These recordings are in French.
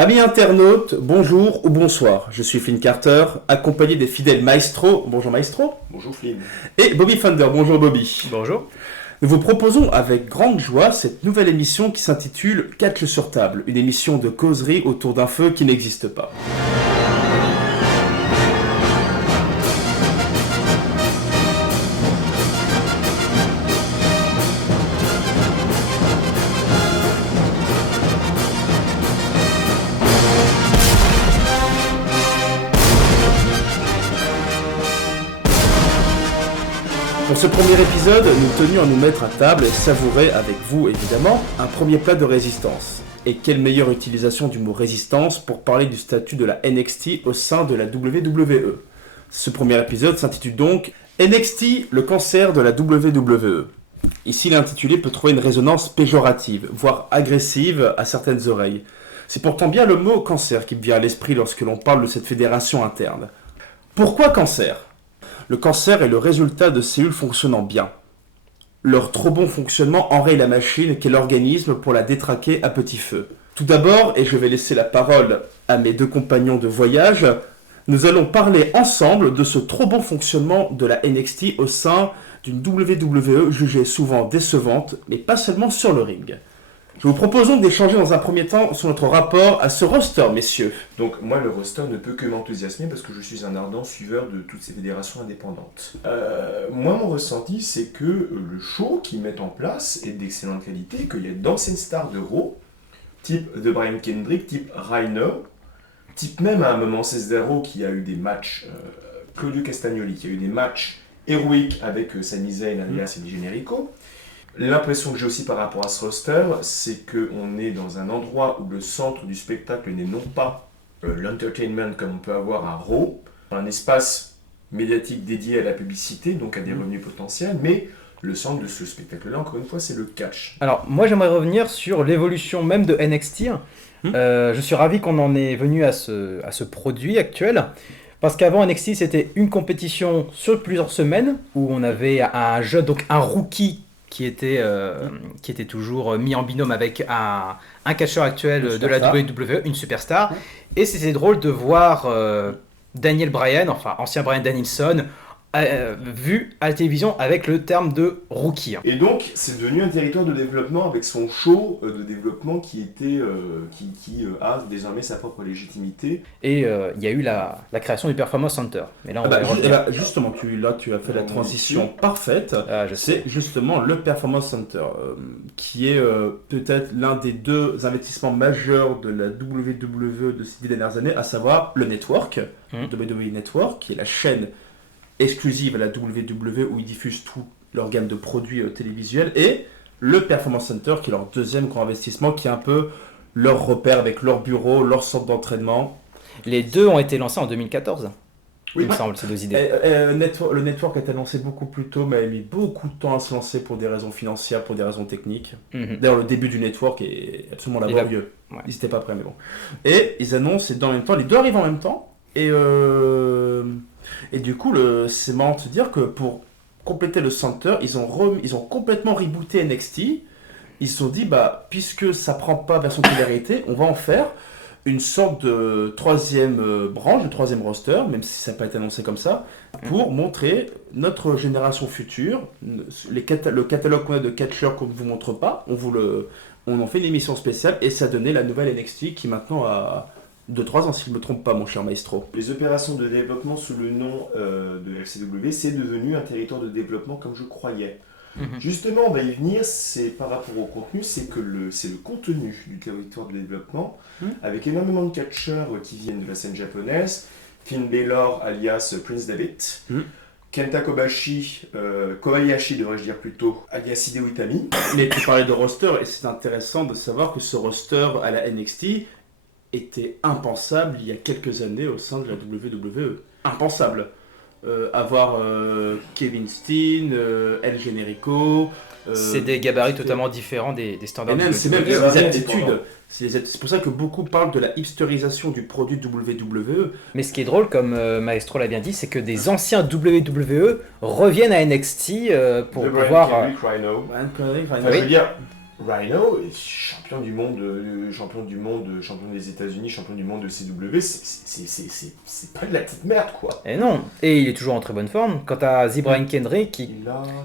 Amis internautes, bonjour ou bonsoir. Je suis Flynn Carter, accompagné des fidèles Maestro. Bonjour Maestro. Bonjour Flynn. Et Bobby Thunder. Bonjour Bobby. Bonjour. Nous vous proposons avec grande joie cette nouvelle émission qui s'intitule Catch sur table, une émission de causerie autour d'un feu qui n'existe pas. Pour ce premier épisode, nous tenions à nous mettre à table et savourer avec vous évidemment un premier plat de résistance. Et quelle meilleure utilisation du mot résistance pour parler du statut de la NXT au sein de la WWE. Ce premier épisode s'intitule donc NXT, le cancer de la WWE. Ici l'intitulé peut trouver une résonance péjorative, voire agressive à certaines oreilles. C'est pourtant bien le mot cancer qui me vient à l'esprit lorsque l'on parle de cette fédération interne. Pourquoi cancer ? Le cancer est le résultat de cellules fonctionnant bien. Leur trop bon fonctionnement enraye la machine qu'est l'organisme pour la détraquer à petit feu. Tout d'abord, et je vais laisser la parole à mes deux compagnons de voyage, nous allons parler ensemble de ce trop bon fonctionnement de la NXT au sein d'une WWE jugée souvent décevante, mais pas seulement sur le ring. Je vous propose donc d'échanger dans un premier temps sur notre rapport à ce roster, messieurs. Donc moi le roster ne peut que m'enthousiasmer parce que je suis un ardent suiveur de toutes ces fédérations indépendantes. Moi mon ressenti c'est que le show qu'ils mettent en place est d'excellente qualité, qu'il y a d'anciennes stars de Raw, type The Brian Kendrick, type Rhino, type même à un moment Cesaro qui a eu des matchs, Claudio Castagnoli qui a eu des matchs héroïques avec Sami Zayn alias Eddie Generico. L'impression que j'ai aussi par rapport à ce roster, c'est qu'on est dans un endroit où le centre du spectacle n'est non pas l'entertainment comme on peut avoir à Raw, un espace médiatique dédié à la publicité, donc à des revenus potentiels, mais le centre de ce spectacle-là, encore une fois, c'est le catch. Alors, moi j'aimerais revenir sur l'évolution même de NXT. Je suis ravi qu'on en est venu à ce produit actuel. Parce qu'avant NXT, c'était une compétition sur plusieurs semaines, où on avait un jeune, donc un rookie, qui était toujours mis en binôme avec un catcheur actuel de la WWE, une superstar. Et c'était drôle de voir Daniel Bryan, enfin ancien Bryan Danielson, vu à la télévision avec le terme de rookie. Et donc, c'est devenu un territoire de développement avec son show de développement qui a désormais sa propre légitimité. Et il y a eu la création du Performance Center. Mais là, justement, tu as fait la transition parfaite. C'est justement le Performance Center, qui est peut-être l'un des deux investissements majeurs de la WWE de ces dernières années, à savoir le Network, WWE Network, qui est la chaîne exclusive à la WWE où ils diffusent toute leur gamme de produits télévisuels, et le Performance Center qui est leur deuxième grand investissement, qui est un peu leur repère avec leur bureau, leur centre d'entraînement. Les deux ont été lancés en 2014. Oui, il me semble, ces deux idées. Le Network a été lancé beaucoup plus tôt, mais a mis beaucoup de temps à se lancer pour des raisons financières, pour des raisons techniques. D'ailleurs, le début du Network est absolument laborieux. Ouais. Ils n'étaient pas prêts, mais bon. Et ils annoncent, et dans le même temps, les deux arrivent en même temps, et du coup, c'est marrant de se dire que pour compléter le center, ils ont complètement rebooté NXT. Ils se sont dit, puisque ça prend pas version télé-réalité, on va en faire une sorte de troisième branche, de troisième roster, même si ça n'a pas été annoncé comme ça, pour montrer notre génération future, le catalogue qu'on a de catcheurs qu'on ne vous montre pas, on en fait une émission spéciale, et ça donnait la nouvelle NXT qui maintenant a 2-3 ans, si je ne me trompe pas, mon cher Maestro. Les opérations de développement sous le nom de LCW, c'est devenu un territoire de développement comme je croyais. Justement, on va y venir, c'est par rapport au contenu, c'est le contenu du territoire de développement, avec énormément de catcheurs qui viennent de la scène japonaise, Finn Balor alias Prince David, Kenta Kobayashi, devrais-je dire plutôt, alias Hideo Itami. Mais tu parlais de roster, et c'est intéressant de savoir que ce roster à la NXT était impensable il y a quelques années au sein de la WWE. Impensable. Avoir Kevin Steen, El Generico... c'est des gabarits totalement différents des standards de WWE. C'est même des attitudes. C'est pour ça que beaucoup parlent de la hipsterisation du produit WWE. Mais ce qui est drôle, comme Maestro l'a bien dit, c'est que des anciens WWE reviennent à NXT pour pouvoir... Je veux dire, Rhino est champion du monde, champion des États-Unis, champion du monde de CW, c'est pas de la petite merde quoi. Et non, et il est toujours en très bonne forme. Quant à Brian Kendrick,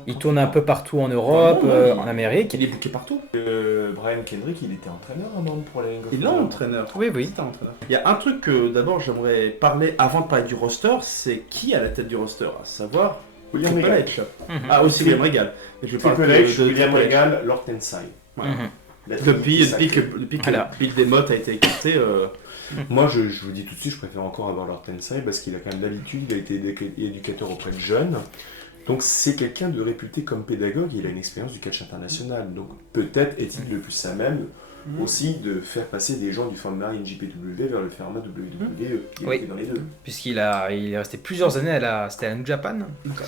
il tourne un peu partout en Europe, en Amérique. Il est booké partout. Brian Kendrick, il était entraîneur un moment pour la Ring of Il est Honor. Oui. C'était un entraîneur. Il y a un truc que d'abord j'aimerais parler avant de parler du roster, c'est qui à la tête du roster, à savoir William Triple Regal. H. Ah aussi William Regal. Et je Triple parle H, de William Triple H. Regal, Lord Tensai. Ouais. La Depuis Trinité sacrée. que Voilà. Bill Demotte a été écarté, Moi, je vous dis tout de suite, je préfère encore avoir Lord Tensai parce qu'il a quand même l'habitude, il a été éducateur auprès de jeunes. Donc c'est quelqu'un de réputé comme pédagogue, il a une expérience du catch international. Donc peut-être est-il le plus à même aussi de faire passer des gens du format NJPW vers le format WWE qui Oui. était dans les deux. Puisqu'il est resté plusieurs années c'était à New Japan.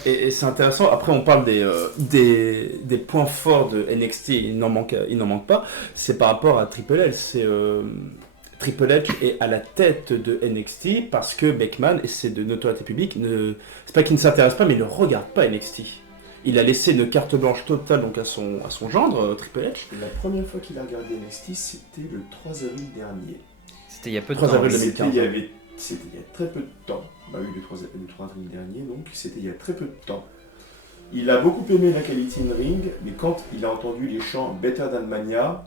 et c'est intéressant. Après, on parle des points forts de NXT, il n'en manque pas. C'est par rapport à Triple H. C'est Triple H est à la tête de NXT parce que McMahon, et c'est de notoriété publique, c'est pas qu'il ne s'intéresse pas, mais il ne regarde pas NXT. Il a laissé une carte blanche totale donc à son gendre, Triple H. Et la première fois qu'il a regardé NXT, c'était le 3 avril dernier. C'était il y a peu de 3 temps. avril oui. 2015. C'était il y a très peu de temps. Bah oui, le 3 avril dernier, donc c'était il y a très peu de temps. Il a beaucoup aimé la qualité in ring, mais quand il a entendu les chants Better Than Mania,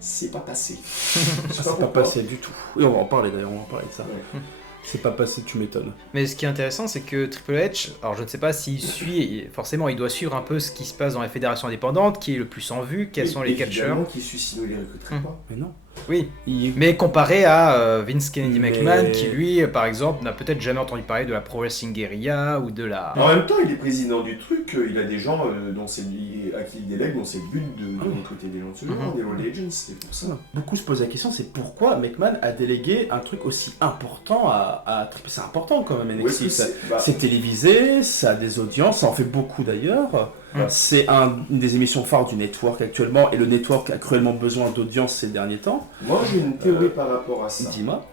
c'est pas passé. C'est pas passé du tout. Oui, on va en parler d'ailleurs, on va en parler de ça. Ouais. C'est pas passé, tu m'étonnes. Mais ce qui est intéressant, c'est que Triple H, alors je ne sais pas s'il suit, forcément il doit suivre un peu ce qui se passe dans les fédérations indépendantes, qui est le plus en vue, quels sont les catcheurs. Évidemment qu'il suit, sinon il les recruterait pas. Mais non. Oui, Il... mais comparé à Vince Kennedy Mais- McMahon, qui lui, par exemple, n'a peut-être jamais entendu parler de la Pro Wrestling Guerrilla ou de la... En même temps, il est président du truc, il a des gens à qui il délègue, dont c'est le but de recruter des gens de ce genre, des Road Agents, c'est pour ça. Beaucoup se posent la question, c'est pourquoi McMahon a délégué un truc aussi important à Triple. C'est important quand même, Où est-ce NXT. que c'est Bah, C'est télévisé, ça a des audiences, ça en fait beaucoup d'ailleurs. Ouais. C'est une des émissions phares du network actuellement, et le network a cruellement besoin d'audience ces derniers temps. Moi j'ai une théorie par rapport à ça, Dis-moi.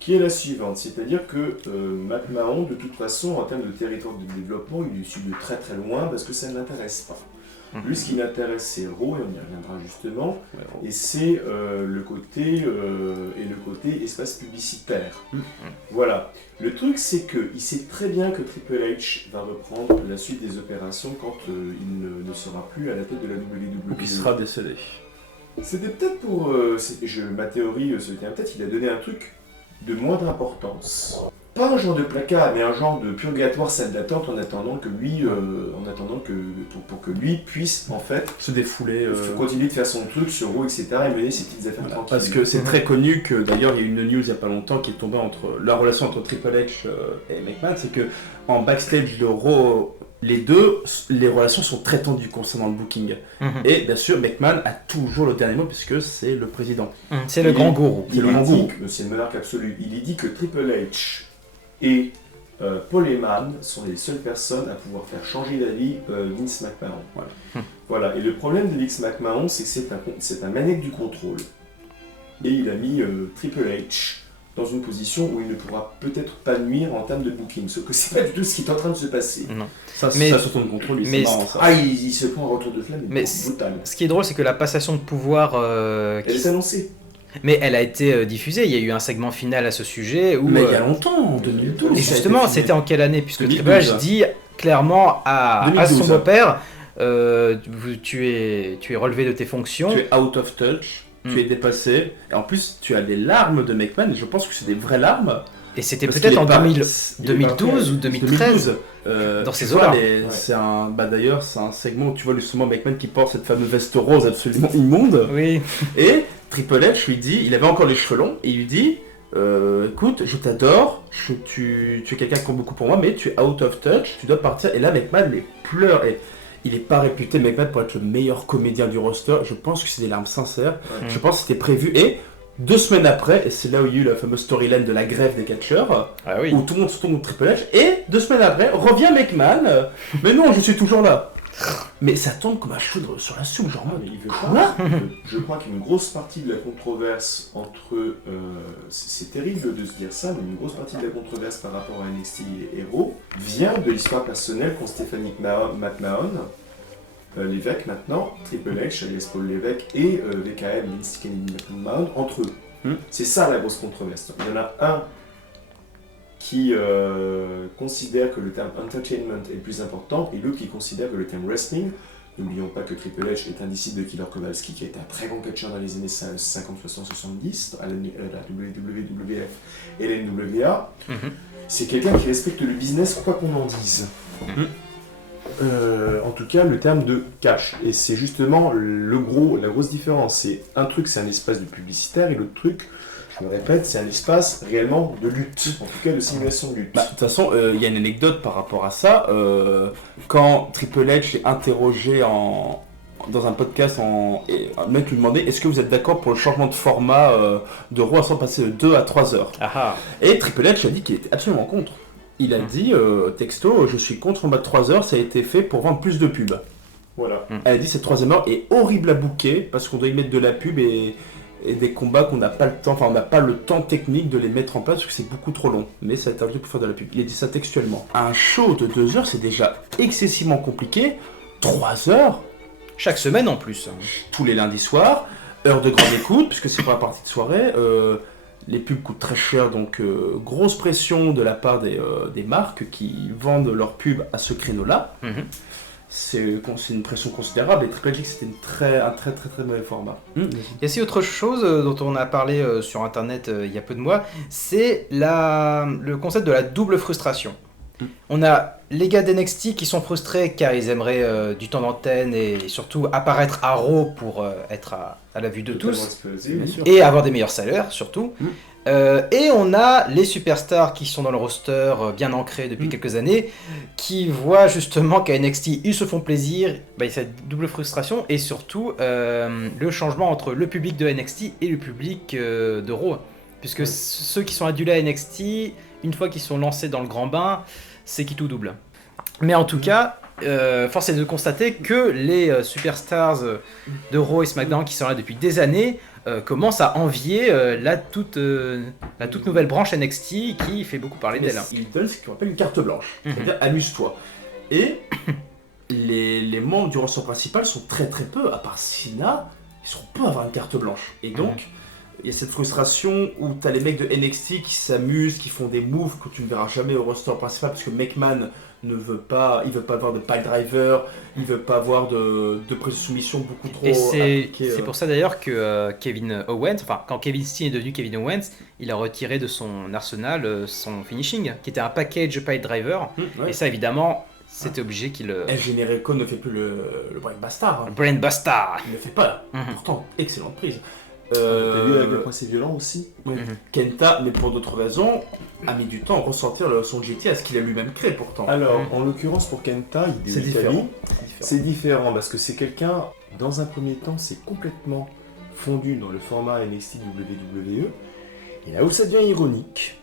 qui est la suivante, c'est-à-dire que McMahon, de toute façon, en termes de territoire de développement, il est issu de très très loin parce que ça ne l'intéresse pas. Lui, ce qui l'intéresse, c'est Raw, et on y reviendra justement, et c'est le côté espace publicitaire. Voilà. Le truc, c'est qu'il sait très bien que Triple H va reprendre la suite des opérations quand il ne sera plus à la tête de la WWE. Ou qui sera décédé. C'était peut-être pour... ma théorie, c'était peut-être qu'il a donné un truc de moindre importance. Pas un genre de placard, mais un genre de purgatoire salle d'attente en attendant que lui, pour que lui puisse en fait Se défouler. continuer de faire son truc sur Raw, etc. et mener ses petites affaires Voilà, tranquilles. parce que c'est très connu que d'ailleurs il y a eu une news il y a pas longtemps qui est tombée entre la relation entre Triple H et McMahon, c'est que en backstage de Raw, les relations sont très tendues concernant le booking. Et bien sûr, McMahon a toujours le dernier mot puisque c'est le président. C'est le grand gourou. C'est le grand gourou. C'est le monarque absolu. Il est dit que Triple H et Paul Heyman sont les seules personnes à pouvoir faire changer d'avis Vince McMahon. Voilà. Et le problème de Vince McMahon, c'est que c'est un maniaque du contrôle. Et il a mis Triple H dans une position où il ne pourra peut-être pas nuire en termes de booking. Sauf que c'est pas du tout ce qui est en train de se passer. Non. Ça Mais- se tourne contre lui, c'est mais- marrant ça. Ah, il se prend un retour de flamme, Mais brutal. Ce qui est drôle, c'est que la passation de pouvoir... Elle est annoncée. Mais elle a été diffusée, il y a eu un segment final à ce sujet où... Mais il y a longtemps, en 2012. Et justement, c'était en quelle année? Puisque 2012. Triple H dit clairement à 2012. son beau-père, tu es relevé de tes fonctions. Tu es out of touch, tu es dépassé, et en plus tu as les larmes de McMahon, et je pense que c'est des vraies larmes. Et c'était parce peut-être qu'il en est pas- 2012 ou 2013. Dans ces eaux-là. eaux-là. C'est d'ailleurs, c'est un segment où tu vois justement McMahon qui porte cette fameuse veste rose absolument immonde. Oui. Et Triple H lui dit, il avait encore les cheveux longs, et il lui dit écoute, je t'adore, tu es quelqu'un qui compte beaucoup pour moi, mais tu es out of touch, tu dois partir. Et là, McMahon les pleure. Et il n'est pas réputé, McMahon, pour être le meilleur comédien du roster. Je pense que c'est des larmes sincères. Je pense que c'était prévu. Et 2 semaines après, et c'est là où il y a eu la fameuse storyline de la grève des catcheurs, Ah oui. où tout le monde se tourne contre Triple H, et 2 semaines après, revient McMahon. Mais non, je suis toujours là. Mais ça tombe comme un cheveu sur la soupe, genre. Mais il veut Quoi pas. Je crois qu'une grosse partie de la controverse entre... c'est terrible de se dire ça, mais une grosse partie de la controverse par rapport à NXT et Raw vient de l'histoire personnelle qu'ont Stephanie McMahon l'évêque maintenant, Triple H, alias Paul Lévesque, et VKM, Vince Kennedy McMahon, entre eux. C'est ça la grosse controverse. Il y en a un qui considère que le terme entertainment est le plus important, et l'autre qui considère que le terme wrestling, n'oublions pas que Triple H est un disciple de Killer Kowalski, qui a été un très bon catcheur dans les années 50, 60, 70, à la WWF et la NWA. C'est quelqu'un qui respecte le business, quoi qu'on en dise. En tout cas, le terme de cash. Et c'est justement la grosse différence. C'est un truc, c'est un espace de publicitaire, et l'autre truc, je me répète, c'est un espace réellement de lutte, en tout cas de simulation de lutte. De toute façon, il y a une anecdote par rapport à ça. Quand Triple H est interrogé dans un podcast, un mec lui demandait est-ce que vous êtes d'accord pour le changement de format de Raw sans passer de 2 à 3 heures. Et Triple H a dit qu'il était absolument contre. Il a dit, texto, je suis contre le format de 3 heures, ça a été fait pour vendre plus de pubs. Voilà. Elle a dit cette troisième heure est horrible à booker parce qu'on doit y mettre de la pub et des combats qu'on n'a pas le temps, enfin on n'a pas le temps technique de les mettre en place parce que c'est beaucoup trop long. Mais ça a été pour faire de la pub. Il a dit ça textuellement. Un show de 2 heures, c'est déjà excessivement compliqué. 3 heures chaque semaine en plus. Tous les lundis soirs, heure de grande écoute, puisque c'est pour la partie de soirée. Les pubs coûtent très cher, donc grosse pression de la part des marques qui vendent leurs pubs à ce créneau-là. C'est une pression considérable, et Triple H, c'était un très mauvais format. Il y a aussi autre chose dont on a parlé sur internet il y a peu de mois, c'est le concept de la double frustration. On a les gars d'NXT qui sont frustrés car ils aimeraient du temps d'antenne et surtout apparaître à Raw pour être à la vue de tous et avoir des meilleurs salaires surtout. Et on a les superstars qui sont dans le roster bien ancrés depuis quelques années qui voient justement qu'à NXT ils se font plaisir, il y a cette double frustration et surtout le changement entre le public de NXT et le public de Raw. Puisque ceux qui sont adulés à NXT, une fois qu'ils sont lancés dans le grand bain, c'est qui tout double. Mais en tout cas, force est de constater que les superstars de Raw et SmackDown qui sont là depuis des années commencent à envier la toute nouvelle branche NXT qui fait beaucoup parler d'elle. Ils donnent ce qu'on appelle une carte blanche, c'est-à-dire amuse-toi. Et les membres du roster principal sont très peu, à part Cena, ils seront peu à avoir une carte blanche. Et donc, il y a cette frustration où tu as les mecs de NXT qui s'amusent, qui font des moves que tu ne verras jamais au roster principal parce que McMahon il veut pas avoir de pile driver, il veut pas avoir de prise de soumission beaucoup trop appliquée. C'est pour ça d'ailleurs que Kevin Owens, quand Kevin Steen est devenu Kevin Owens, il a retiré de son arsenal son finishing, qui était un package pile driver, et ça évidemment, c'était obligé qu'il... El Generico ne fait plus le Brain Bastard. Brain Bastard. Il ne le fait pas, pourtant, excellente prise. T'as vu avec le point c'est violent aussi. Kenta, mais pour d'autres raisons, a mis du temps à ressortir son GT à ce qu'il a lui-même créé pourtant. Alors, en l'occurrence pour Kenta, c'est différent. C'est différent parce que c'est quelqu'un, dans un premier temps, c'est complètement fondu dans le format NXT WWE. Et là où ça devient ironique,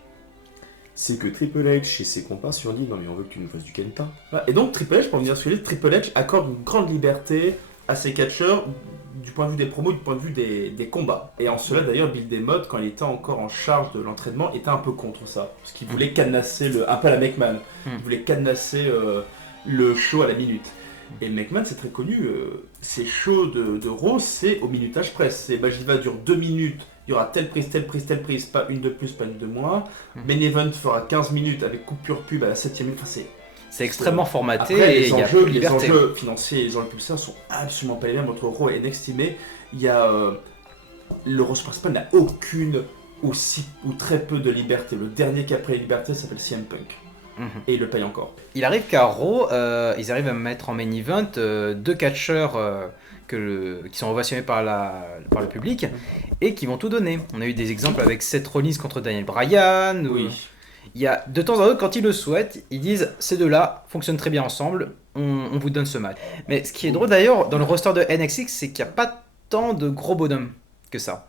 c'est que Triple H et ses comparses se sont dit non mais on veut que tu nous fasses du Kenta. Et donc Triple H, pour venir sur l'île, Triple H accorde une grande liberté à ses catcheurs du point de vue des promos, du point de vue des combats. Et en cela d'ailleurs, Bill DeMott, quand il était encore en charge de l'entraînement, était un peu contre ça. Parce qu'il voulait cadenasser, un peu à la McMahon, il voulait cadenasser le show à la minute. Et McMahon, c'est très connu, ces shows de Raw, c'est au minutage près. J'y vais, dure 2 minutes, il y aura telle prise, pas une de plus, pas une de moins. Main Event fera 15 minutes avec coupure pub à la 7ème minute. C'est extrêmement formaté. Après, et les enjeux financiers et les enjeux publicitaires sont absolument pas les mêmes entre Raw et NXT, mais il y a le roster principal n'a aucune ou très peu de liberté. Le dernier qui a pris la liberté s'appelle CM Punk. Et il le paye encore. Il arrive qu'à Raw, ils arrivent à mettre en main event 2 catcheurs qui sont ovationnés par le public et qui vont tout donner. On a eu des exemples avec Seth Rollins contre Daniel Bryan. Il y a de temps en temps, quand ils le souhaitent, ils disent ces deux-là fonctionnent très bien ensemble, on vous donne ce match. Mais ce qui est drôle d'ailleurs dans le roster de NXT, c'est qu'il n'y a pas tant de gros bonhommes que ça.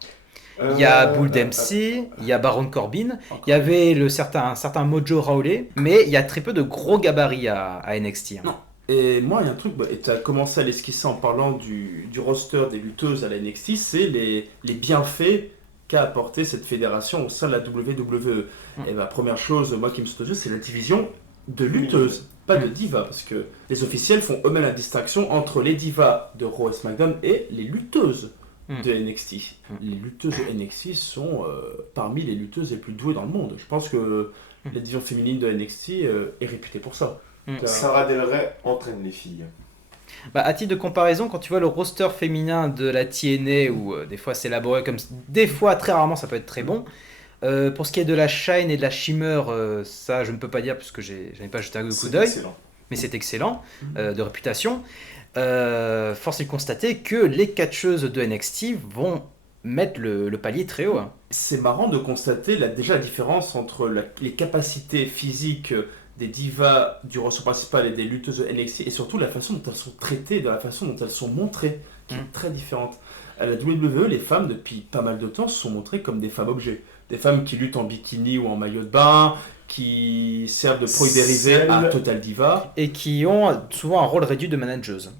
Il y a Bull Dempsey, il y a Baron Corbin, il y avait un certain Mojo Rawley, mais il y a très peu de gros gabarits à NXT. Non. Et moi, il y a un truc, et tu as commencé à l'esquisser en parlant du roster des lutteuses à la NXT, c'est les bienfaits qu'a apporté cette fédération au sein de la WWE. Et première chose, moi qui me saute aux yeux, c'est la division de lutteuses, pas de divas, parce que les officiels font eux-mêmes la distinction entre les divas de Raw et SmackDown et les lutteuses de NXT. Les lutteuses de NXT sont parmi les lutteuses les plus douées dans le monde. Je pense que la division féminine de NXT est réputée pour ça. Sarah Del Rey entraîne les filles. Bah, à titre de comparaison, quand tu vois le roster féminin de la TNA, où des fois c'est élaboré comme... Des fois, très rarement, ça peut être très bon. Pour ce qui est de la Shine et de la Shimmer, ça je ne peux pas dire puisque je n'ai pas jeté un coup d'œil. Excellent. Mais c'est excellent, de réputation. Force est de constater que les catcheuses de NXT vont mettre le palier très haut. C'est marrant de constater déjà la différence entre les capacités physiques des divas du roster principal et des lutteuses de NXT, et surtout la façon dont elles sont traitées, de la façon dont elles sont montrées, qui est très différente. À la WWE, les femmes, depuis pas mal de temps, se sont montrées comme des femmes objets. Des femmes qui luttent en bikini ou en maillot de bain, qui servent de produits dérivés à Total Diva. Et qui ont souvent un rôle réduit de manageuse.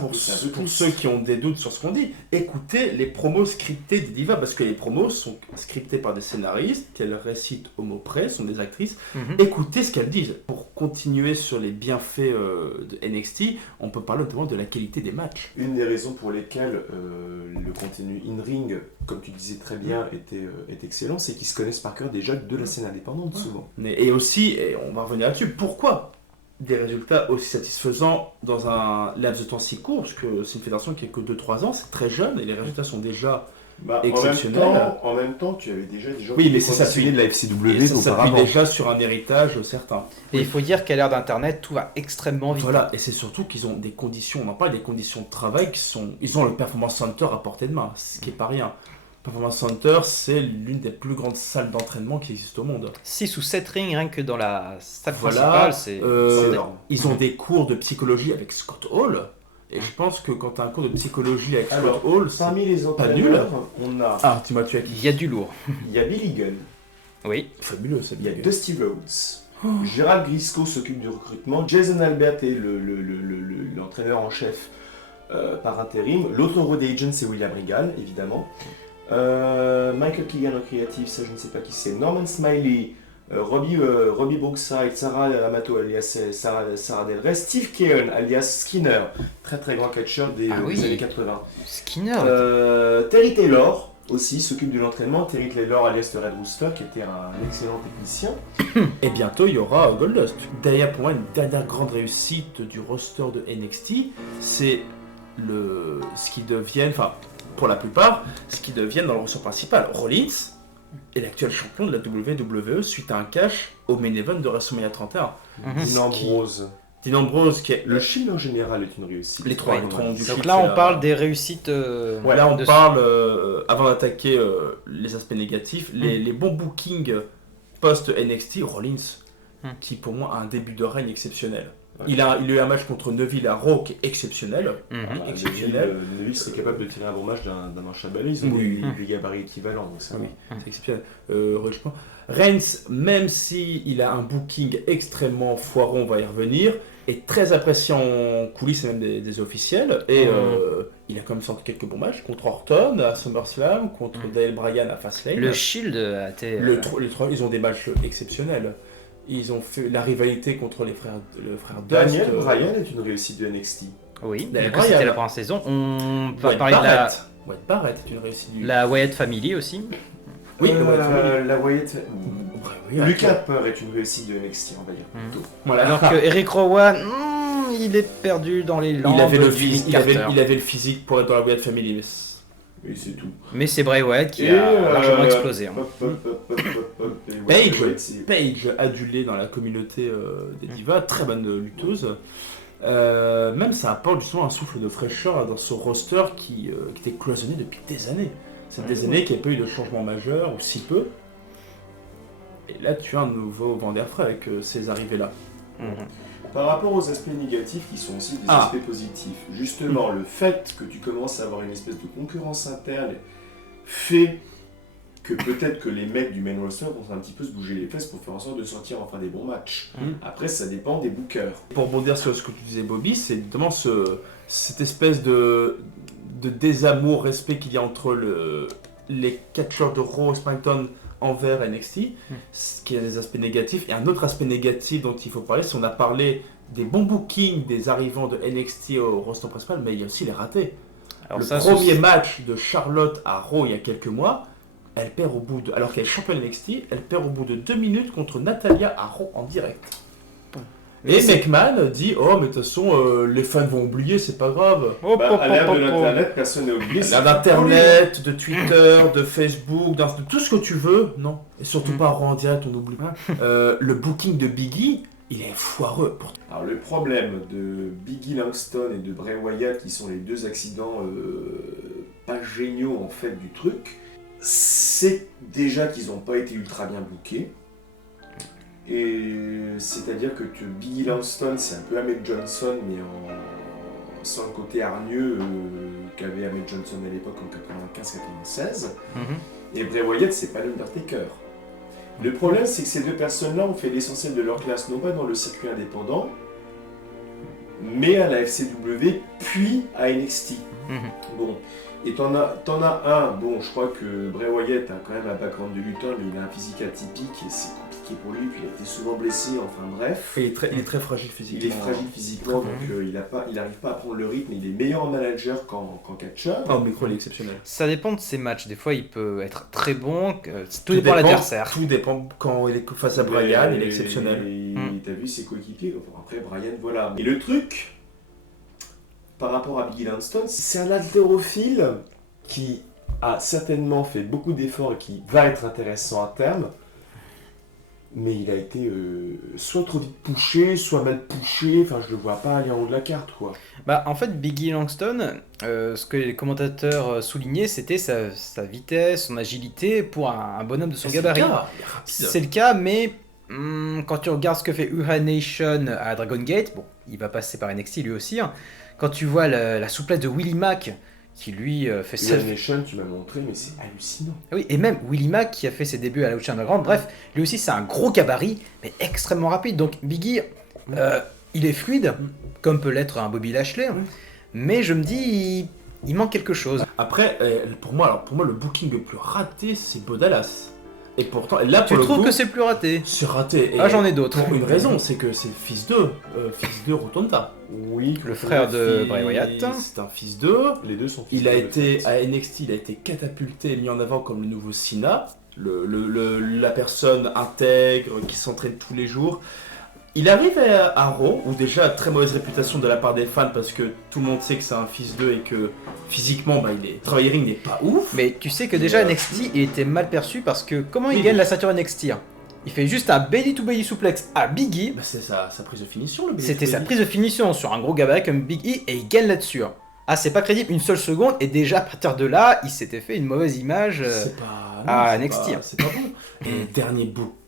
Pour ceux qui ont des doutes sur ce qu'on dit, écoutez les promos scriptés des divas, parce que les promos sont scriptés par des scénaristes, qu'elles récitent au mot près, sont des actrices. Écoutez ce qu'elles disent. Pour continuer sur les bienfaits de NXT, on peut parler notamment de la qualité des matchs. Une des raisons pour lesquelles le contenu in-ring, comme tu disais très bien, est excellent, c'est qu'ils se connaissent par cœur déjà de la scène indépendante souvent. Et aussi, et on va revenir là-dessus, pourquoi des résultats aussi satisfaisants dans un laps de temps si court, parce que c'est une fédération qui a que 2-3 ans, c'est très jeune et les résultats sont déjà exceptionnels. En même temps, tu avais déjà des gens qui étaient conditionnés de la FCW et ça auparavant. s'appuie déjà sur un héritage certain. Et il faut dire qu'à l'ère d'Internet, tout va extrêmement vite. Voilà, et c'est surtout qu'ils ont des conditions, on en parle des conditions de travail qui sont... Ils ont le Performance Center à portée de main, ce qui n'est pas rien. Performance Center, c'est l'une des plus grandes salles d'entraînement qui existent au monde. 6 ou 7 rings, rien que dans la salle principale, c'est énorme. Ils ont des cours de psychologie avec Scott Hall. Et je pense que quand tu as un cours de psychologie avec Scott Hall, c'est parmi les pas nul. On a... Ah, tu m'as tué qui ? Il y a du lourd. Il y a Billy Gunn. Oui. Fabuleux, c'est Il y bien. a Dusty Rhodes. Gérald Grisco s'occupe du recrutement. Jason Albert est l'entraîneur en chef par intérim. L'autre road agent, c'est William Regal, évidemment. Michael Keegan au créatif, ça je ne sais pas qui c'est. Norman Smiley, Robbie Brookside, Sarah Amato alias Sarah Del Rey, Steve Kearn alias Skinner, très très grand catcheur des années 80. Skinner. Terry Taylor aussi s'occupe de l'entraînement. Terry Taylor alias le Red Rooster qui était un excellent technicien. Et bientôt il y aura Goldust. D'ailleurs pour moi une dernière grande réussite du roster de NXT, c'est ce qu'ils deviennent, enfin pour la plupart, ce qu'ils deviennent dans le roster principal. Rollins est l'actuel champion de la WWE suite à un cash au main event de WrestleMania 31. Dean Ambrose qui est... Le Shield en général est une réussite. Les trois du Donc Shield, là on parle des réussites... là on parle, avant d'attaquer les aspects négatifs, les bons bookings post-NXT, Rollins, qui pour moi a un début de règne exceptionnel. Il a eu un match contre Neville à Raw qui est exceptionnel. Exceptionnel. Neville serait capable de tirer un bon match d'un manche à balai. Ils ont du gabarit équivalent. Donc ça, c'est exceptionnel. Reigns, même s'il a un booking extrêmement foireux, on va y revenir, est très apprécié en coulisses et même des officiels. Et il a quand même sorti quelques bons matchs contre Orton à SummerSlam, contre Daniel Bryan à Fastlane. Le Shield a été... Les trois, ils ont des matchs exceptionnels. Ils ont fait la rivalité contre le frère Dust. Daniel Bryan est une réussite de NXT. Oui, Daniel quand c'était Bryan. la première saison. On va Wyatt parler de la... Wyatt Barrett est une réussite du... La Wyatt Family aussi. Oui, la Wyatt... oui, Lucas Harper est une réussite de NXT, on va dire. Plutôt. Voilà. Alors que Eric Rowan, il est perdu dans les langues. il avait le physique pour être dans la Wyatt Family, Et c'est tout. mais c'est Bray Wyatt qui a largement explosé. Paige, adulée dans la communauté des divas, très bonne lutteuse. Même ça apporte justement un souffle de fraîcheur dans ce roster qui était cloisonné depuis des années. C'est des années qu'il n'y a pas eu de changement majeur, ou si peu. Et là, tu as un nouveau vent d'air frais avec ces arrivées-là. Par rapport aux aspects négatifs qui sont aussi des aspects positifs, justement, le fait que tu commences à avoir une espèce de concurrence interne fait que peut-être que les mecs du main roster vont un petit peu se bouger les fesses pour faire en sorte de sortir enfin des bons matchs. Après, ça dépend des bookers. Pour rebondir sur ce que tu disais, Bobby, c'est évidemment cette espèce de désamour, respect qu'il y a entre les catcheurs de Raw et SmackDown envers NXT, ce qui a des aspects négatifs. Et un autre aspect négatif dont il faut parler, c'est qu'on a parlé des bons bookings des arrivants de NXT au roster principal, mais il y a aussi les ratés. Alors le premier match de Charlotte à Raw il y a quelques mois, elle perd au bout de... Alors qu'elle est championne NXT, elle perd au bout de 2 minutes contre Natalia à Raw en direct. Et McMahon dit « Oh, mais de toute façon, les fans vont oublier, c'est pas grave. » À l'ère de l'Internet, personne n'a oublié. À l'ère d'Internet, de Twitter, de Facebook, de tout ce que tu veux, non. Et surtout pas à Raw en direct, on n'oublie pas. Le booking de Biggie, il est foireux. Alors le problème de Biggie Langston et de Bray Wyatt, qui sont les deux accidents pas géniaux en fait du truc, c'est déjà qu'ils n'ont pas été ultra bien bookés. Et c'est-à-dire que Biggie Langston, c'est un peu Ahmed Johnson, mais sans le côté hargneux qu'avait Ahmed Johnson à l'époque en 95-96. Et Bray Wyatt, c'est pas l'Undertaker. Le problème, c'est que ces deux personnes-là ont fait l'essentiel de leur classe, non pas dans le circuit indépendant, mais à la FCW, puis à NXT. Bon, et t'en as un, bon, je crois que Bray Wyatt a quand même un background de lutteur, mais il a un physique atypique, et c'est compliqué pour lui, puis il a été souvent blessé, enfin bref. Et il est très fragile physiquement. Il est fragile physiquement, donc il n'arrive pas à prendre le rythme, il est meilleur en manager qu'en catcheur. Au micro, il est exceptionnel. Ça dépend de ses matchs, des fois il peut être très bon, tout dépend de l'adversaire. Tout dépend, quand il est face à Bryan, il est exceptionnel. T'as vu ses coéquipiers, après Bryan, voilà. Et le truc, par rapport à Biggie Langston, c'est un haltérophile qui a certainement fait beaucoup d'efforts et qui va être intéressant à terme, mais il a été soit trop vite pushé, soit mal pushé, enfin je le vois pas aller en haut de la carte quoi. Bah en fait Biggie Langston, ce que les commentateurs soulignaient c'était sa vitesse, son agilité pour un bonhomme de son gabarit. C'est le cas, mais quand tu regardes ce que fait Uhaa Nation à Dragon Gate, bon il va passer par NXT lui aussi, hein. Quand tu vois la souplesse de Willie Mack, qui lui fait ça. Uhaa Nation, tu m'as montré, mais c'est hallucinant. Oui, et même Willie Mack qui a fait ses débuts à la Lucha Underground, bref, lui aussi c'est un gros gabarit, mais extrêmement rapide. Donc Biggie, il est fluide, comme peut l'être un Bobby Lashley, mais je me dis, il manque quelque chose. Après, pour moi, le booking le plus raté, c'est Bo Dallas. Et pourtant, là, tu trouves que c'est plus raté? C'est raté. Ah, j'en ai d'autres. Pour une raison, c'est que c'est fils de Rotonda. Oui, le frère de Bray Wyatt. C'est un fils d'eux. Les deux sont fils Il a été à NXT, il a été catapulté, mis en avant comme le nouveau Cena, la personne intègre qui s'entraîne tous les jours. Il arrive à Raw, où déjà très mauvaise réputation de la part des fans parce que tout le monde sait que c'est un fils d'eux et que physiquement, travailler ring n'est pas ouf. Mais tu sais que déjà NXT il était mal perçu parce que comment il gagne la ceinture NXT? Il fait juste un belly to belly suplex à Big E. Bah c'est sa prise de finition le belly. C'était sa prise de finition sur un gros gabarit comme Big E et il gagne là-dessus. Ah c'est pas crédible, une seule seconde et déjà à partir de là il s'était fait une mauvaise image à NXT. C'est pas bon. Et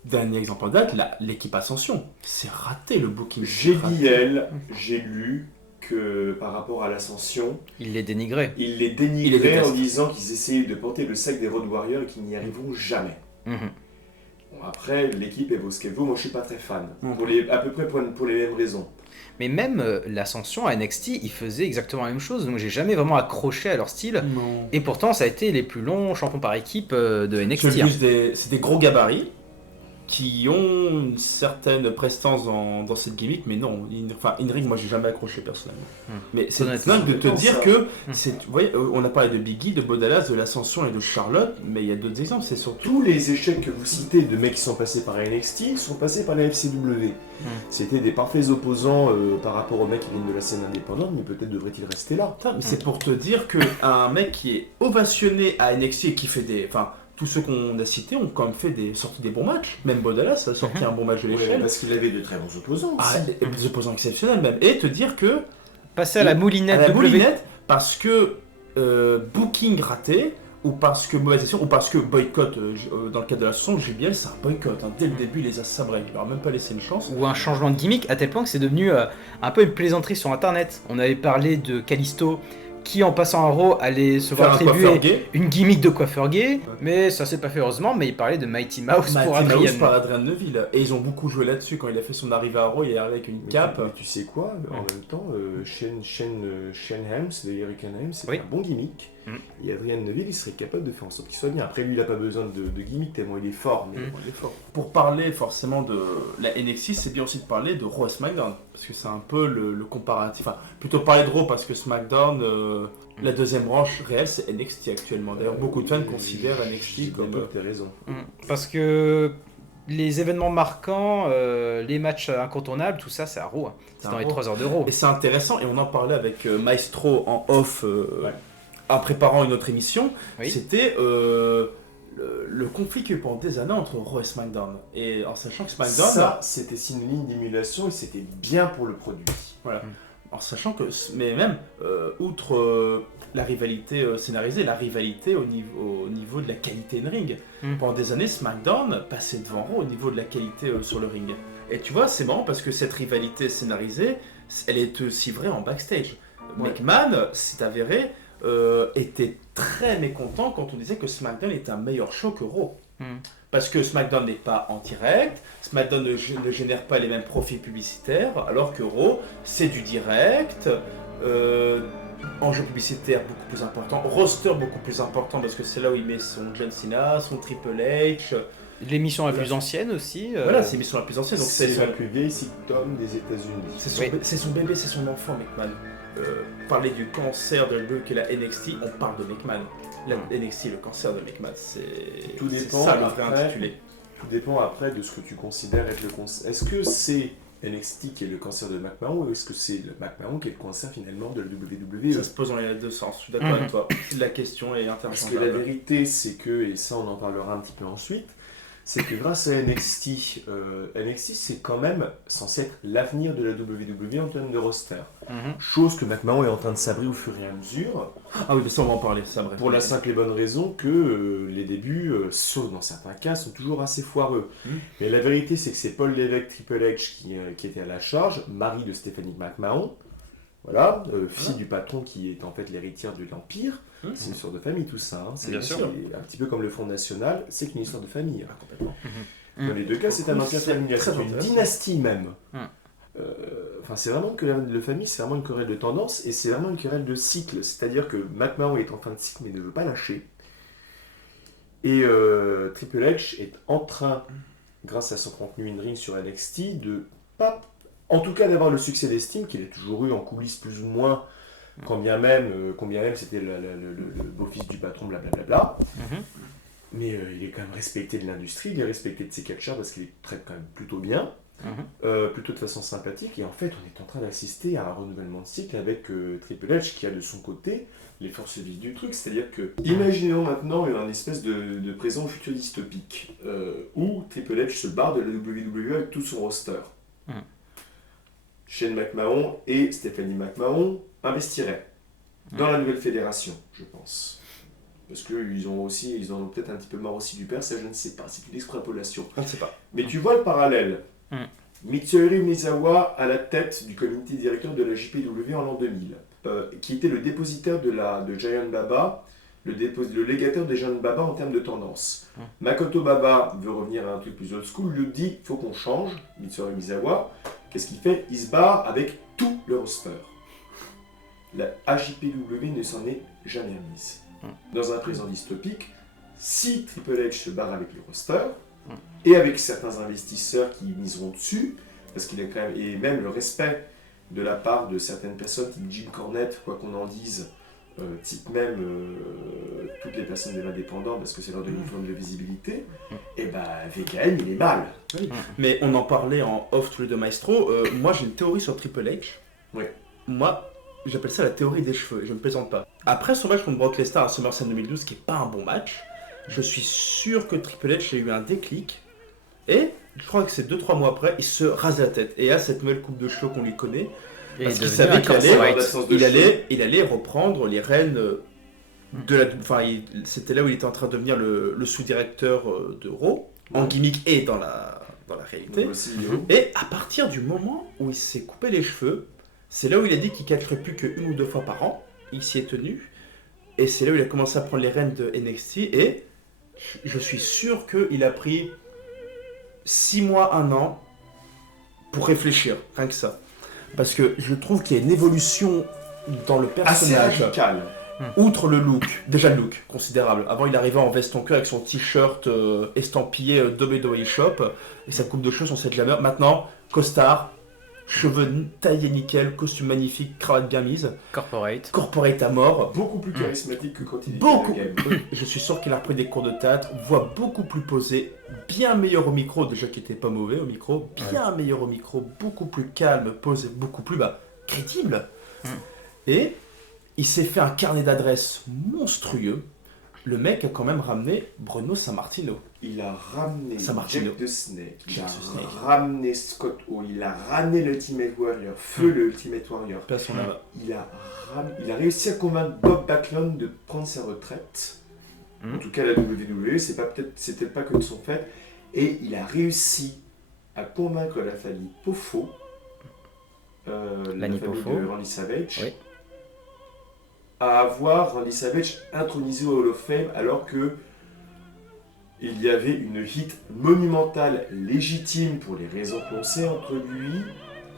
dernier exemple en date, l'équipe Ascension. C'est raté le booking. J'ai lu que par rapport à l'Ascension, il les dénigrait. Il les dénigrait en disant qu'ils essayaient de porter le sac des Road Warriors et qu'ils n'y arriveront jamais. Bon, après, l'équipe elle vaut ce qu'elle vaut, moi je suis pas très fan. À peu près pour les mêmes raisons. Mais même l'Ascension à NXT, ils faisaient exactement la même chose, donc j'ai jamais vraiment accroché à leur style. Non. Et pourtant, ça a été les plus longs champions par équipe de NXT. C'est des gros gabarits qui ont une certaine prestance dans cette gimmick, mais non, In-Ring, moi j'ai jamais accroché personnellement. Mais c'est dingue de te dire que, vous voyez, on a parlé de Biggie, de Bo Dallas, de l'Ascension et de Charlotte, mais il y a d'autres exemples, c'est surtout... Tous les échecs que vous citez de mecs qui sont passés par NXT sont passés par la FCW. C'était des parfaits opposants par rapport aux mecs qui viennent de la scène indépendante, mais peut-être devrait-il rester là. Mais c'est pour te dire qu'un mec qui est ovationné à NXT et qui fait des... Tous ceux qu'on a cités ont quand même sorti des bons matchs. Même Bo Dallas a sorti un bon match de l'échelle. Parce qu'il avait de très bons opposants. Des opposants exceptionnels même. Et te dire que... Passer à la moulinette. Parce que booking raté, ou parce que mauvaise gestion, ou parce que boycott, dans le cadre de la son, JBL, c'est un boycott. Dès le début, il les a sabrés. Il leur a même pas laissé une chance. Ou un changement de gimmick, à tel point que c'est devenu un peu une plaisanterie sur Internet. On avait parlé de Kalisto, qui en passant à Raw allait se voir attribuer une gimmick de coiffeur gay, mais ça s'est pas fait heureusement, mais il parlait de Mighty Mouse pour Adrian Neville, et ils ont beaucoup joué là-dessus. Quand il a fait son arrivée à Raw, il est arrivé avec une cape. Mais tu sais quoi, en même temps, Shane Helms, de Hurricane Helms, c'est un bon gimmick. Et Adrian Neville, il serait capable de faire en sorte qu'il soit bien. Après, lui, il n'a pas besoin de gimmick tellement il est fort, mais bon, il est fort. Pour parler forcément de la NXT, c'est bien aussi de parler de Raw et SmackDown. Parce que c'est un peu le comparatif. Enfin, plutôt parler de Raw parce que SmackDown, la deuxième branche réelle, c'est NXT actuellement. D'ailleurs, beaucoup de fans considèrent NXT comme. T'as raison. Parce que les événements marquants, les matchs incontournables, tout ça, c'est à Raw. C'est dans les 3 heures de Raw. Et c'est intéressant, et on en parlait avec Maestro en off. En préparant une autre émission, c'était le conflit qu'il y a eu pendant des années entre Raw et SmackDown. Et en sachant que SmackDown... Ça, c'était une ligne d'émulation et c'était bien pour le produit. Voilà. En sachant que... Mais même, outre la rivalité scénarisée, la rivalité au niveau de la qualité de ring. Pendant des années, SmackDown passait devant Raw au niveau de la qualité sur le ring. Et tu vois, c'est marrant parce que cette rivalité scénarisée, elle est aussi vraie en backstage. McMahon, c'est avéré... était très mécontent quand on disait que SmackDown est un meilleur show que Raw. Parce que SmackDown n'est pas en direct, SmackDown ne génère pas les mêmes profits publicitaires, alors que Raw, c'est du direct, enjeu publicitaire beaucoup plus important, roster beaucoup plus important, parce que c'est là où il met son John Cena, son Triple H... L'émission la plus ancienne aussi. Voilà, c'est l'émission la plus ancienne. Donc c'est la plus vieille sitcom des États-Unis. C'est son bébé, c'est son enfant, McMahon. Parler du cancer de l'eux qu'est la NXT, on parle de McMahon. La NXT, le cancer de McMahon, c'est tout dépend ça le vrai intitulé. Tout dépend après de ce que tu considères être le cancer. Est-ce que c'est NXT qui est le cancer de McMahon ou est-ce que c'est le McMahon qui est le cancer finalement de la WWE? Ça se pose dans les deux sens, je suis d'accord avec toi. La question est interchangeable. Parce que la vérité, c'est que, et ça on en parlera un petit peu ensuite, c'est que grâce à NXT, NXT c'est quand même censé être l'avenir de la WWE en termes de roster. Chose que McMahon est en train de sabrer au fur et à mesure. Ah oui, mais ça on va en parler, ça bref. Pour la simple et bonne raison que les débuts, sauf dans certains cas, sont toujours assez foireux. Mais la vérité c'est que c'est Paul Levesque, Triple H qui était à la charge, mari de Stephanie McMahon. Voilà, fille du patron qui est en fait l'héritière de l'Empire. C'est une histoire de famille tout ça. Hein. C'est bien sûr. Un petit peu comme le Front National, c'est une histoire de famille. Hein. Complètement. Dans les deux cas, c'est un empire familial, c'est une dynastie même. C'est vraiment que la famille, c'est vraiment une querelle de tendance et c'est vraiment une querelle de cycle. C'est-à-dire que McMahon est en fin de cycle mais ne veut pas lâcher. Et Triple H est en train, grâce à son contenu in-ring sur NXT, de pas... En tout cas, d'avoir le succès d'estime qu'il a toujours eu en coulisses plus ou moins, quand bien même c'était le beau-fils du patron, blablabla. Mais il est quand même respecté de l'industrie, il est respecté de ses catcheurs parce qu'il les traite quand même plutôt bien, plutôt de façon sympathique. Et en fait, on est en train d'assister à un renouvellement de cycle avec Triple H qui a de son côté les forces vives du truc. C'est-à-dire que, imaginons maintenant une espèce de présent futur dystopique où Triple H se barre de la WWE avec tout son roster. Shane McMahon et Stephanie McMahon investiraient dans la nouvelle fédération, je pense. Parce qu'ils en ont peut-être un petit peu marre aussi du père, ça je ne sais pas, c'est une extrapolation. On ne sait pas. Mais tu vois le parallèle. Mitsuhiro Misawa à la tête du comité directeur de la JPW en l'an 2000, qui était le dépositaire de Giant Baba, le légataire des Giant Baba en termes de tendance. Makoto Baba veut revenir à un truc plus old school, lui dit il faut qu'on change, Mitsuhiro Misawa. Qu'est-ce qu'il fait? Il se barre avec tout le roster. La AJPW ne s'en est jamais remise. Dans un présent dystopique, si Triple H se barre avec le roster, et avec certains investisseurs qui miseront dessus, parce qu'il a quand même, et même le respect de la part de certaines personnes, type Jim Cornette, quoi qu'on en dise, type même toutes les personnes de l'indépendant, parce que c'est leur donner une forme de visibilité, et VKM il est mal. Mais on en parlait en off tous les deux Maestro. Moi j'ai une théorie sur Triple H. Moi j'appelle ça la théorie des cheveux, je ne plaisante pas. Après son match contre Brock Lesnar à SummerSlam 2012, qui n'est pas un bon match, je suis sûr que Triple H a eu un déclic. Et je crois que c'est 2-3 mois après, il se rase la tête. Et a cette nouvelle coupe de cheveux qu'on lui connaît. Parce qu'il savait qu'il allait reprendre les rênes de la... Enfin, c'était là où il était en train de devenir le sous-directeur de Raw, en gimmick et dans la réalité. Et à partir du moment où il s'est coupé les cheveux, c'est là où il a dit qu'il catcherait plus qu'une ou deux fois par an. Il s'y est tenu. Et c'est là où il a commencé à prendre les rênes de NXT. Et je suis sûr qu'il a pris 6 mois, 1 an pour réfléchir, rien que ça. Parce que je trouve qu'il y a une évolution dans le personnage. Assez radicale. Outre le look, déjà le look, considérable. Avant, il arrivait en veste en cuir avec son t-shirt estampillé WWE Shop et sa coupe de cheveux, son set jammer. Maintenant, costard, cheveux taillés nickel, costume magnifique, cravate bien mise. Corporate à mort. Beaucoup plus charismatique que quand il était Beaucoup. à la game. Je suis sûr qu'il a repris des cours de théâtre, voix beaucoup plus posée, bien meilleur au micro, déjà qui était pas mauvais au micro, bien meilleur au micro, beaucoup plus calme, posé, beaucoup plus crédible. Et il s'est fait un carnet d'adresses monstrueux. Le mec a quand même ramené Bruno Sammartino. Il a ramené Sammartino. Jack the Snake, il Jack a the Snake. ramené Scott Hall, il a ramené l'Ultimate Warrior, Feu le Ultimate Warrior. Personne n'a- Il a réussi à convaincre Bob Backlund de prendre sa retraite. En tout cas, la WWE, c'était pas que de son fait. Et il a réussi à convaincre la famille Poffo, la famille Poffo. de Randy Savage, Oui. à avoir Randy Savage intronisé au Hall of Fame alors que il y avait une hit monumentale légitime pour les raisons qu'on sait entre lui,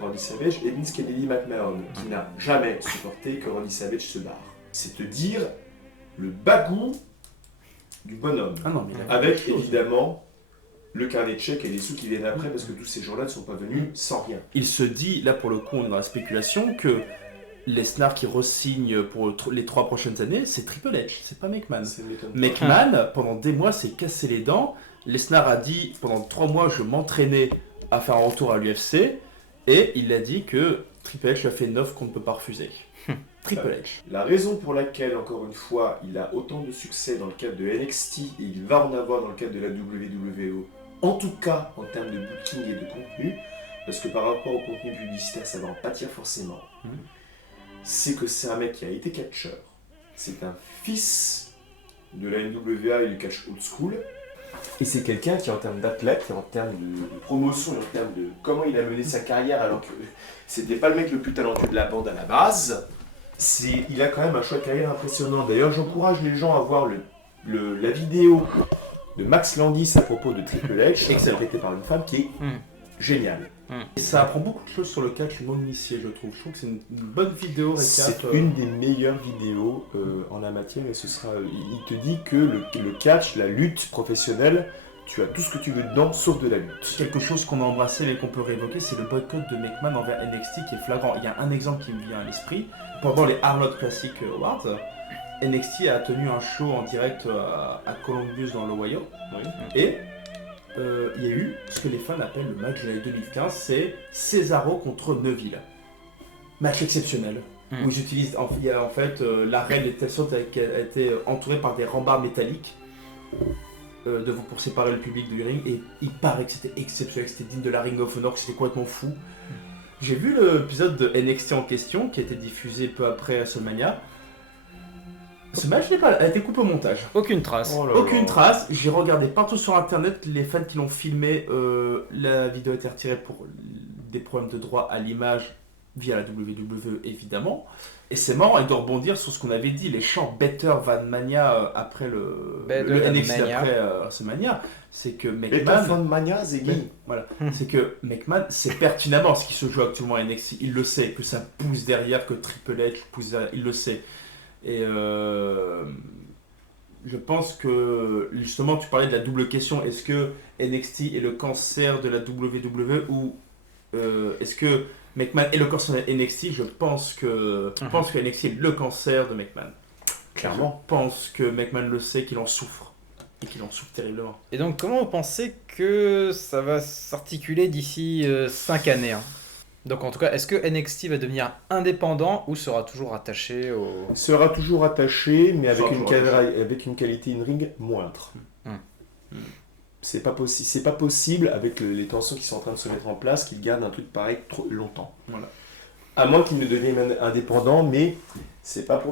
Randy Savage, et Vince Kennedy McMahon, qui n'a jamais supporté que Randy Savage se barre. C'est te dire le bagou du bonhomme. Ah non, mais il a Avec quelque chose. évidemment le carnet de chèques et les sous qui viennent après, parce que tous ces gens-là ne sont pas venus sans rien. Il se dit, là pour le coup on est dans la spéculation, que Lesnar qui re-signe pour les 3 prochaines années, c'est Triple H, c'est pas McMahon. Ça m'étonne pas. McMahon, pendant des mois, s'est cassé les dents. Lesnar a dit, pendant 3 mois, je m'entraînais à faire un retour à l'UFC. Et il a dit que Triple H lui a fait une offre qu'on ne peut pas refuser. Triple H. La raison pour laquelle, encore une fois, il a autant de succès dans le cadre de NXT et il va en avoir dans le cadre de la WWE, en tout cas en termes de booking et de contenu, parce que par rapport au contenu publicitaire, ça va en pâtir forcément, c'est que c'est un mec qui a été catcheur, c'est un fils de la NWA et du catch old school, et c'est quelqu'un qui, en termes d'athlète, et en termes de promotion, et en termes de comment il a mené sa carrière, alors que c'était pas le mec le plus talentueux de la bande à la base, il a quand même un choix de carrière impressionnant. D'ailleurs, j'encourage les gens à voir la vidéo de Max Landis à propos de Triple H, interprété par une femme, qui est géniale. Et ça apprend beaucoup de choses sur le catch non initié, je trouve. Je trouve que c'est une bonne vidéo récap. C'est une des meilleures vidéos en la matière, et ce sera. Il te dit que le catch, la lutte professionnelle, tu as tout ce que tu veux dedans, sauf de la lutte. Quelque chose qu'on a embrassé mais qu'on peut réévoquer, c'est le boycott de McMahon envers NXT qui est flagrant. Il y a un exemple qui me vient à l'esprit. Pendant les Arnold Classic Awards, NXT a tenu un show en direct à Columbus dans l'Ohio. Et il y a eu ce que les fans appellent le match de l'année 2015, c'est Cesaro contre Neville. Match exceptionnel. Où ils utilisent, il y a en fait l'arène de telle sorte qu'elle a été entourée par des remparts métalliques pour séparer le public du ring, et il paraît que c'était exceptionnel, que c'était digne de la Ring of Honor, que c'était complètement fou. J'ai vu l'épisode de NXT en question qui a été diffusé peu après WrestleMania. Ce match a été coupé au montage. Aucune trace. Oh là Aucune là. trace, j'ai regardé partout sur internet, les fans qui l'ont filmé, la vidéo a été retirée pour des problèmes de droit à l'image via la WWE évidemment. Et c'est marrant, et de rebondir sur ce qu'on avait dit, les chants Better Van Mania après le NXT Mania. après WrestleMania, c'est que Et ta McMahon... fan mania, Zeggy. Voilà, c'est que McMahon sait pertinemment ce qui se joue actuellement à NXT, il le sait, que ça pousse derrière, que Triple H pousse derrière, il le sait. Et je pense que, justement, tu parlais de la double question, est-ce que NXT est le cancer de la WWE ou est-ce que McMahon est le cancer de NXT? Je pense que NXT est le cancer de McMahon. Clairement. Je pense que McMahon le sait, qu'il en souffre. Et qu'il en souffre terriblement. Et donc, comment vous pensez que ça va s'articuler d'ici 5 années hein? Donc, en tout cas, est-ce que NXT va devenir indépendant ou sera toujours attaché au... Sera toujours attaché, mais avec Sera une, toujours avec une qualité in-ring moindre. C'est pas possible avec les tensions qui sont en train de se mettre en place qu'il garde un truc pareil trop longtemps. Voilà. À moins qu'il ne devienne indépendant, mais c'est pas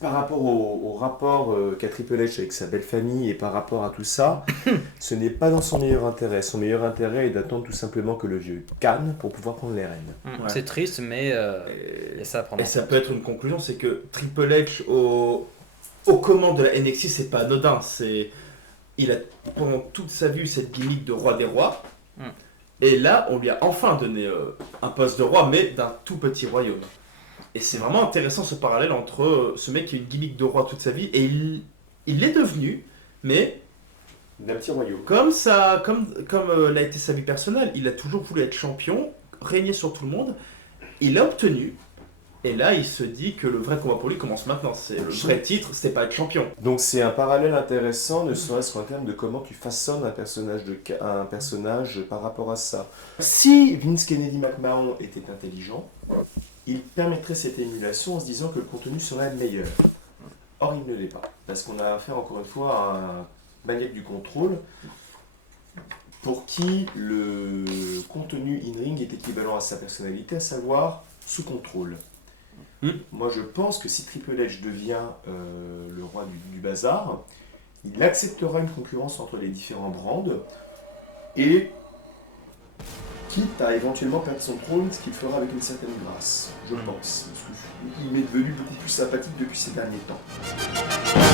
par rapport au rapport qu'a Triple H avec sa belle famille et par rapport à tout ça, ce n'est pas dans son meilleur intérêt. Son meilleur intérêt est d'attendre tout simplement que le vieux canne pour pouvoir prendre les rênes. Ouais. C'est triste, mais il y a ça à prendre Et en ça compte. peut être une conclusion, c'est que Triple H aux commandes de la NXT, c'est pas anodin. Il a pendant toute sa vie eu cette gimmick de roi des rois. Et là, on lui a enfin donné un poste de roi, mais d'un tout petit royaume. Et c'est vraiment intéressant ce parallèle entre ce mec qui a une gimmick de roi toute sa vie et il l'est devenu, mais D'un petit royaume. comme l'a été sa vie personnelle, il a toujours voulu être champion, régner sur tout le monde, il l'a obtenu. Et là, il se dit que le vrai combat pour lui commence maintenant. C'est le vrai titre, c'était pas être champion. Donc c'est un parallèle intéressant, ne serait-ce qu'en termes de comment tu façonnes un personnage par rapport à ça. Si Vince Kennedy McMahon était intelligent, il permettrait cette émulation en se disant que le contenu serait meilleur. Or, il ne l'est pas. Parce qu'on a affaire encore une fois à un maniaque du contrôle pour qui le contenu in-ring est équivalent à sa personnalité, à savoir sous contrôle. Moi, je pense que si Triple H devient le roi du bazar, il acceptera une concurrence entre les différents brands et quitte à éventuellement perdre son trône, ce qu'il fera avec une certaine grâce, je pense. Il m'est devenu beaucoup plus sympathique depuis ces derniers temps.